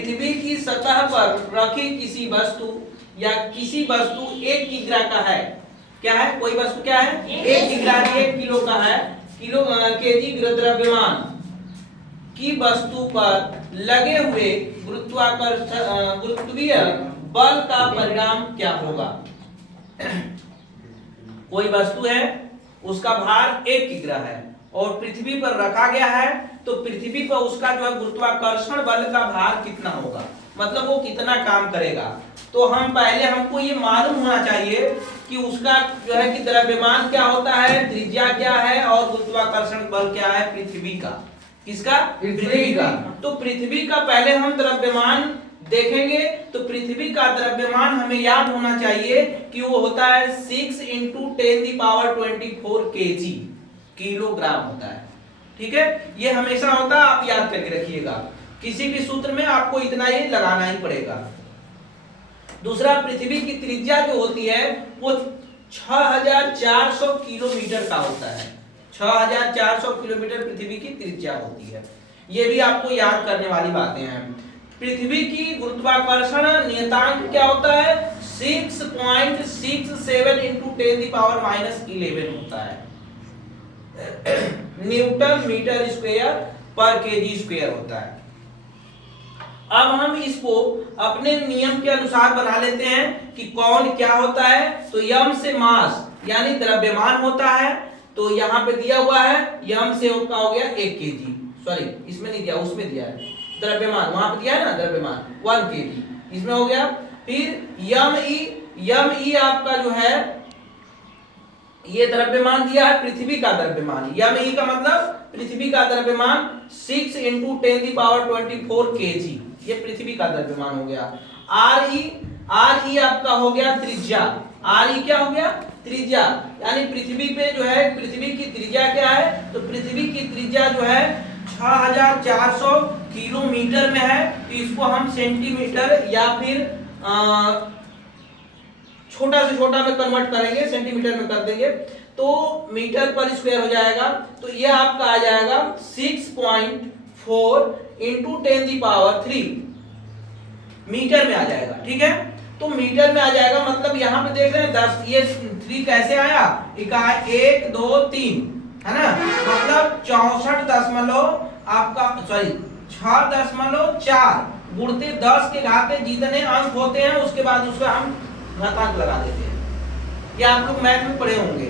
पृथ्वी की सतह पर रखी किसी वस्तु या किसी वस्तु 1 किग्रा का है, क्या है, कोई वस्तु क्या है 1 किग्रा 1 किलो का है, किलो केजी द्रव्यमान की वस्तु पर लगे हुए गुरुत्वीय बल का परिणाम क्या होगा। कोई वस्तु है, उसका भार 1 किग्रा है और पृथ्वी पर रखा गया है, तो पृथ्वी पर उसका जो है गुरुत्वाकर्षण बल का भार कितना होगा, मतलब वो कितना काम करेगा। तो हम पहले हमको ये मालूम होना चाहिए कि उसका जो है कि द्रव्यमान क्या होता है, त्रिज्या क्या है और गुरुत्वाकर्षण बल क्या है पृथ्वी का, किसका, पृथ्वी का। तो पृथ्वी का पहले हम द्रव्यमान देखेंगे, तो पृथ्वी का द्रव्यमान हमें याद होना चाहिए कि वो होता है 6 × 10⁻24 kg, किलोग्राम होता है, ठीक है। ये हमेशा होता है, आप याद करके रखिएगा, किसी भी सूत्र में आपको इतना ही लगाना ही पड़ेगा। दूसरा, पृथ्वी की त्रिज्या जो होती है वो 6400 किलोमीटर का होता है, 6400 किलोमीटर पृथ्वी की त्रिज्या होती है। ये भी आपको याद करने वाली बातें हैं। पृथ्वी की गुरुत्वाकर्षण नियतांक क्या होता है, 6.67 × 10⁻11 होता है, न्यूटन मीटर स्क्वायर पर केजी स्क्वायर होता है। अब हम इसको अपने नियम के अनुसार बना लेते हैं कि कौन क्या होता है। तो यम से मास यानी द्रव्यमान होता है, तो यहाँ पे दिया हुआ है यम से का हो गया 1 केजी, सॉरी इसमें नहीं दिया, उसमें दिया है द्रव्यमान, वहां पे दिया है ना द्रव्यमान 1 केजी, इसमें हो गया। फिर यम ई आपका जो है ये द्रव्यमान दिया है पृथ्वी का द्रव्यमान, यम ई का मतलब पृथ्वी का द्रव्यमान 6 × 10⁻24 kg, ये पृथ्वी का द्रव्यमान हो गया। आर ई आपका हो गया त्रिज्या, आर ई क्या हो गया, त्रिज्या, यानी पृथ्वी पे जो है पृथ्वी की त्रिज्या क्या है, तो पृथ्वी की त्रिज्या जो है 6400 किलोमीटर में है, तो इसको हम सेंटीमीटर या फिर छोटा से छोटा में कन्वर्ट करेंगे, सेंटीमीटर में कर देंगे तो मीटर पर स्क्वायर हो जाएगा। तो ये आपका आ जाएगा 6.4 × 10⁻³ मीटर में आ जाएगा, ठीक है। तो मीटर में आ जाएगा, मतलब यहाँ पे देख रहे हैं 10, ये 3 कैसे आया, 1 2 3 है ना, मतलब 64 दशमलव आपका सॉरी 6.4 गुणते 10 के घात जितने अंक होते हैं उसके बाद उसको हम घातांक लगा देते हैं। ये आप लोग मैथ में पढ़े होंगे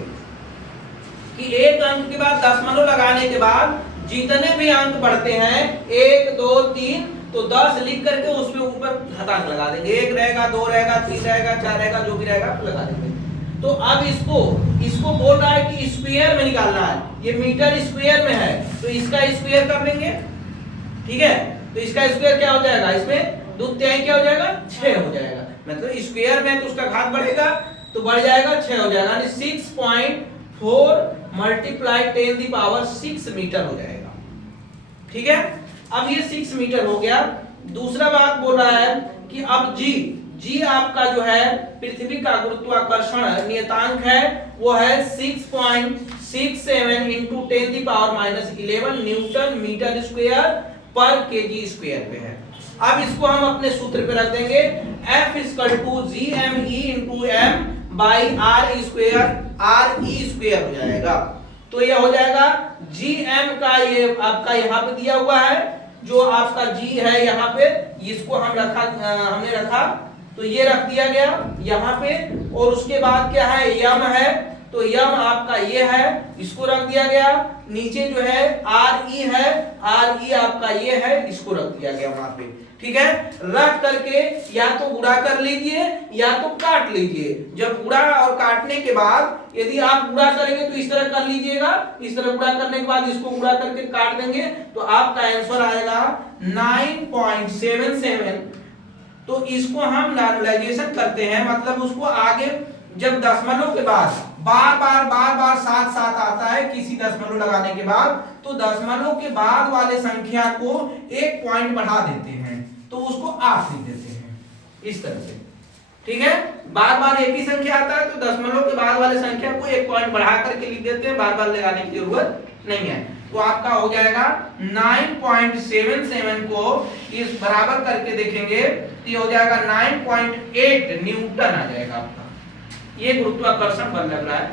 कि एक अंक के बाद दशमलव लगाने के बाद जितने भी अंक बढ़ते हैं 1 2 3 तो 10 लिख करके उसमें ऊपर घातांक लगा देंगे, 1 रहेगा 2 रहेगा 3 रहेगा 4 रहेगा, जो भी रहेगा लगा देंगे। तो अब इसको बोल रहा है कि स्क्वायर में निकालना है, ये मीटर स्क्वायर में है तो इसका स्क्वायर कर लेंगे, ठीक है। तो इसका स्क्वायर क्या हो जाएगा, इसमें 2 तिहाई क्या हो जाएगा 6 हो जाएगा, मतलब स्क्वायर में तो उसका घात बढ़ेगा तो बढ़ जाएगा 6 हो जाएगा, यानी 6.4 × 10⁻6 मीटर हो जाएगा, ठीक है। अब ये 6 मीटर हो गया। दूसरा बात बोल रहा है कि अब जी आपका जो है पृथ्वी का गुरुत्वाकर्षण नियतांक है वो है 6.67 × 10⁻11 न्यूटन मीटर स्क्वायर पर केजी स्क्वायर पे है। अब इसको हम अपने सूत्र पे रख देंगे, F = GME × M/R² RE² हो जाएगा। तो ये हो जाएगा GM का, ये आपका यहाँ पे दिया हुआ है जो आपका G है यहाँ पे, इसको हमने रखा तो ये रख दिया गया यहाँ पे, और उसके बाद क्या है यम है तो यम आपका ये है, इसको रख दिया गया। नीचे जो है RE है, RE आपका ये है, इसको रख दिया गया वहां पे, ठीक है। रख करके या तो गुणा कर लीजिए या तो काट लीजिए। जब गुणा और काटने के बाद यदि आप गुणा करेंगे तो इस तरह कर लीजिएगा, इस तरह गुणा करने के बाद इसको गुणा करके काट देंगे तो आपका आंसर आएगा 9.77। तो इसको हम नॉर्मलाइजेशन करते हैं, मतलब उसको आगे जब दशमलव के बाद बार-बार साथ आता है किसी दशमलव लगाने के बाद, तो दशमलव के बाद वाले संख्या को 1 पॉइंट बढ़ा देते हैं तो उसको 8 लिख देते हैं, इस तरह से, ठीक है। बार-बार एक ही संख्या आता है तो दशमलव के बाद वाले संख्या को 1 पॉइंट बढ़ा करके लिख देते हैं, बार-बार लगाने की जरूरत नहीं है। तो आपका हो जाएगा 9.77 को इस बराबर करके देखेंगे तो ये हो जाएगा 9.8 न्यूटन आ जाएगा आपका। ये गुरुत्वाकर्षण बल लग रहा है।